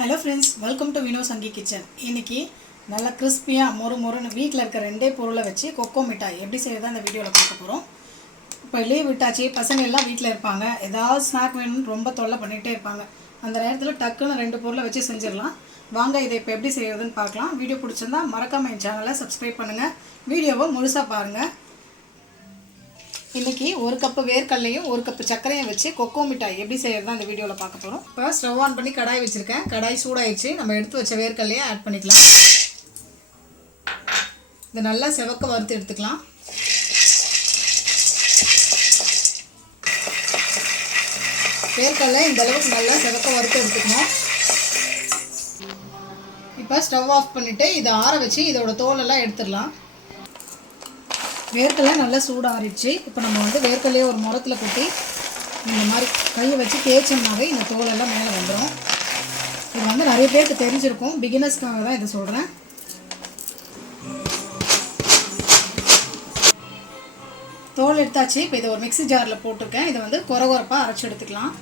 Hello friends welcome to Vino Sangi kitchen இன்னைக்கு நல்லா கிறிஸ்பியாக மொறு மொறுன்னு வீட்டில் இருக்க ரெண்டே பொருளை வச்சு கொக்கோ மிட்டாய். எப்படி செய்யறதா இந்த வீடியோவில் பார்க்க போகிறோம் இப்போ லீவ் விட்டாச்சு பசங்க எல்லாம் வீட்டில் இருப்பாங்க. ஏதாவது ஸ்நாக் வேணும்னு ரொம்ப தொல்லை பண்ணிகிட்டே இருப்பாங்க. அந்த நேரத்தில் டக்குன்னு ரெண்டு பொருளை வச்சு செஞ்சிடலாம். வாங்க இதை இப்போ எப்படி செய்யறதுன்னு பார்க்கலாம். வீடியோ பிடிச்சிருந்தா மறக்காம என் சேனலை சப்ஸ்கிரைப் பண்ணுங்கள் வீடியோவை முழுசாக பாருங்கள் இன்றைக்கி ஒரு கப்பு வேர்க்கடலையும் ஒரு கப்பு சர்க்கரையும் வச்சு கொக்கோ மிட்டாய் எப்படி செய்யறதா அந்த வீடியோவில் பார்க்க போகிறோம் இப்போ ஸ்டவ் ஆன் பண்ணி கடாய் வச்சுருக்கேன். கடாய் சூடாயிடுச்சு. நம்ம எடுத்து வச்ச வேர்க்கடலையை ஆட் பண்ணிக்கலாம். இதை நல்லா செவக்க வறுத்து எடுத்துக்கலாம். வேர்க்கடலை இந்த அளவுக்கு நல்லா செவக்க வறுத்து எடுத்துக்கணும். இப்போ ஸ்டவ் ஆஃப் பண்ணிவிட்டு இதை ஆற வச்சு இதோட தோலெல்லாம் எடுத்துடலாம். வேர்க்கடலை நல்லா சூடாகிடுச்சு இப்போ நம்ம வந்து வேர்க்கடலையே ஒரு முரத்தில் கொட்டி இந்த மாதிரி கையை வச்சு தேய்ச்சோம்னாவே இந்த தோலெல்லாம் மேலே வந்துடும் இது வந்து நிறைய பேருக்கு தெரிஞ்சிருக்கும். பிகினர்ஸ்க்காக தான் இதை சொல்கிறேன் தோல் எடுத்தாச்சு. இப்போ இதை ஒரு மிக்ஸி ஜாரில் போட்டிருக்கேன். இதை வந்து குறகுறப்பாக அரைச்சி எடுத்துக்கலாம்.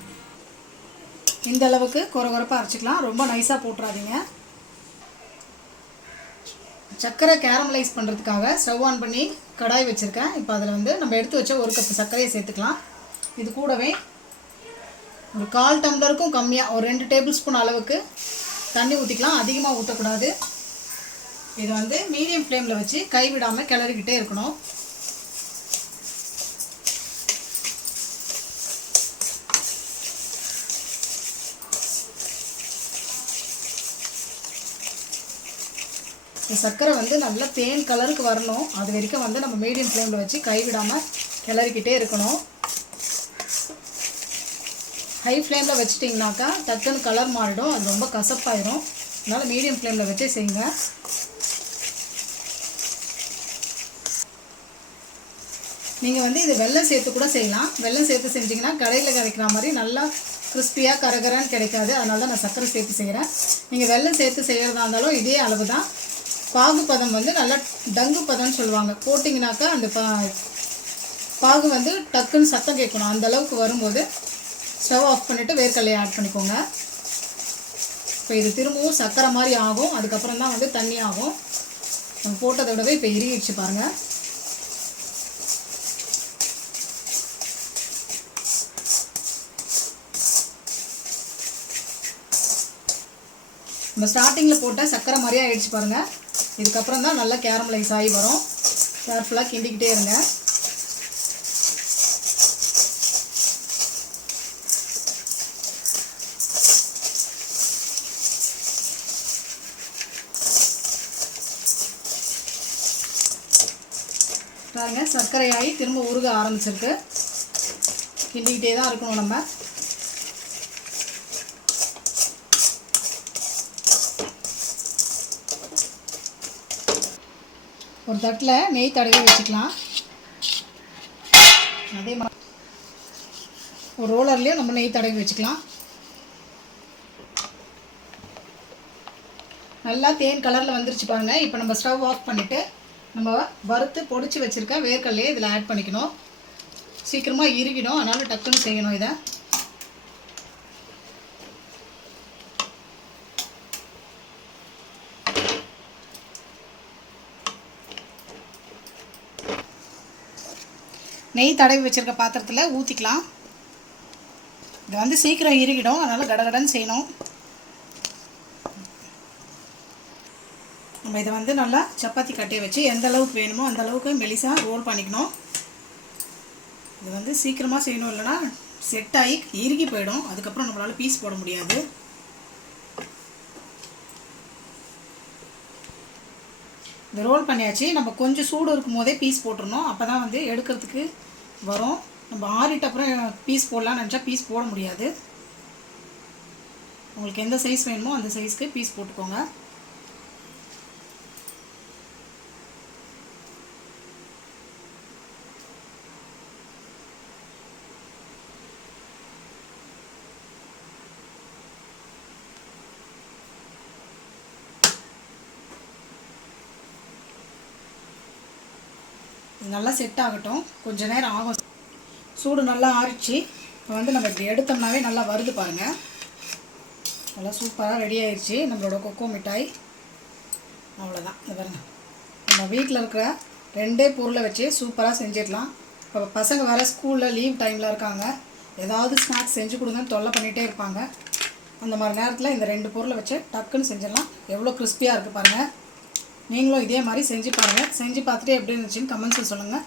இந்த அளவுக்கு குறகுறப்பாக அரைச்சிக்கலாம். ரொம்ப நைஸாக போட்டுறாதீங்க. சர்க்கரை கேரமலைஸ் பண்ணுறதுக்காக ஸ்டவ் ஆன் பண்ணி கடாய் வச்சுருக்கேன். இப்போ அதில் வந்து நம்ம எடுத்து வச்ச ஒரு கப்பு சர்க்கரையை சேர்த்துக்கலாம். இது கூடவே ஒரு கால் டம்ளருக்கும் கம்மியாக ஒரு ரெண்டு டேபிள் ஸ்பூன் அளவுக்கு தண்ணி ஊற்றிக்கலாம் அதிகமாக ஊற்றக்கூடாது இது வந்து மீடியம் ஃப்ளேமில் வச்சு கைவிடாமல் கிளறிக்கிட்டே இருக்கணும். இந்த சர்க்கரை வந்து நல்லா தேன் கலருக்கு வரணும். அது வரைக்கும் வந்து நம்ம மீடியம் ஃப்ளேமில் வச்சு கைவிடாமல் கிளறிக்கிட்டே இருக்கணும். ஹை ஃப்ளேமில் வச்சிட்டிங்கனாக்கா டக்குன்னு கலர் மாறிடும். அது ரொம்ப கசப்பாயிரும். அதனால் மீடியம் ஃப்ளேமில் வச்சே செய்யுங்க. நீங்கள் வந்து இது வெள்ளம் சேர்த்து கூட செய்யலாம். வெள்ளம் சேர்த்து செஞ்சிங்கன்னா கடையில் கிடைக்கிற மாதிரி நல்லா கிறிஸ்பியாக கரகரான்னு கிடைக்காது. அதனால தான் நான் சர்க்கரை சேர்த்து செய்கிறேன் நீங்கள் வெள்ளம் சேர்த்து செய்கிறதா இருந்தாலும் இதே அளவு தான் பாகு பதம் வந்து நல்லா டங்கு பதம்னு சொல்லுவாங்க. போட்டிங்கனாக்கா அந்த பா பாகு வந்து டக்குன்னு சத்தம் கேட்கணும். அந்த அளவுக்கு வரும்போது ஸ்டவ் ஆஃப் பண்ணிவிட்டு வேர்க்கடலையை ஆட் பண்ணிக்கோங்க. இப்போ இது திரும்பவும் சர்க்கரை மாதிரி ஆகும். அதுக்கப்புறம் தான் வந்து தண்ணி ஆகும். நம்ம போட்டதை விடவே இப்போ இறுகிடுச்சு பாருங்கள் நம்ம ஸ்டார்டிங்கில் போட்டால் சக்கரை மாதிரியே ஆகிடுச்சு பாருங்கள் இதுக்கப்புறம் தான் நல்லா கேரமலைஸ் ஆகி வரும். கேர்ஃபுல்லாக கிண்டிக்கிட்டே இருங்க. பாருங்க சர்க்கரை ஆகி திரும்ப உருக ஆரம்பிச்சிருக்கு. கிண்டிக்கிட்டே தான் இருக்கணும் நம்ம. ஒரு தட்டில் நெய் தடவி வச்சுக்கலாம். அதே மாதிரி ஒரு ரோலர்லேயும் நம்ம நெய் தடவி வச்சுக்கலாம். நல்லா தேன் கலரில் வந்துருச்சு பாருங்க. இப்போ நம்ம ஸ்டவ் ஆஃப் பண்ணிவிட்டு நம்ம வறுத்து பொடிச்சு வச்சுருக்க வேர்க்கடலையே இதில் ஆட் பண்ணிக்கணும். சீக்கிரமாக இறுகிடும் அதனால் டக்குன்னு செய்யணும் இதை. நெய் தடவி வச்சுருக்க பாத்திரத்தில் ஊற்றிக்கலாம் இது வந்து சீக்கிரம் இறுகிடும். அதனால் கடகடன்னு செய்யணும். நம்ம இதை வந்து நல்லா சப்பாத்தி கட்டையை வச்சு எந்த அளவுக்கு வேணுமோ அந்த அளவுக்கு மெலிசாக ரோல் பண்ணிக்கணும். இது வந்து சீக்கிரமாக செய்யணும். இல்லைன்னா செட் ஆகி இறுகி போயிடும். அதுக்கப்புறம் நம்மளால் பீஸ் போட முடியாது. இந்த ரோல் பண்ணியாச்சு. நம்ம கொஞ்சம் சூடு இருக்கும் போதே பீஸ் போட்டுருணும் அப்போ தான் வந்து எடுக்கிறதுக்கு வரும். நம்ம ஆறிட்ட அப்புறம் பீஸ் போடலாம்னு நினச்சா பீஸ் போட முடியாது. உங்களுக்கு எந்த சைஸ் வேணுமோ அந்த சைஸ்க்கு பீஸ் போட்டுக்கோங்க. இது நல்லா செட் ஆகட்டும். கொஞ்சம் நேரம் ஆகும். சூடு நல்லா ஆறிச்சு. இப்போ வந்து நம்ம இப்படி எடுத்தோம்னாவே நல்லா வருது பாருங்கள் நல்லா சூப்பராக ரெடி ஆயிடுச்சு நம்மளோட கொக்கோ மிட்டாய். அவ்வளோதான் இந்த நம்ம வீட்டில் இருக்கிற ரெண்டே பொருளை வச்சு சூப்பராக செஞ்சிடலாம். இப்போ பசங்க வேறு ஸ்கூலில் லீவ் டைமில் இருக்காங்க. ஏதாவது ஸ்நாக்ஸ் செஞ்சு கொடுங்கன்னு தொல்லை பண்ணிகிட்டே இருப்பாங்க. அந்த மாதிரி நேரத்தில் இந்த ரெண்டு பொருளை வச்சு டக்குன்னு செஞ்சிடலாம். எவ்வளோ கிறிஸ்பியாக இருக்குது பாருங்கள் நீங்களும் இதே மாதிரி செஞ்சு பாருங்கள் செஞ்சு பார்த்துட்டு எப்படி இருந்துச்சுன்னு கமெண்ட்ஸில் சொல்லுங்கள்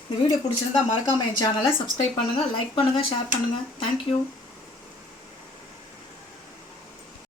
இந்த வீடியோ பிடிச்சிருந்தா மறக்காமல் என் சேனலை சப்ஸ்கிரைப் பண்ணுங்கள் லைக் பண்ணுங்கள் ஷேர் பண்ணுங்கள் தேங்க்யூ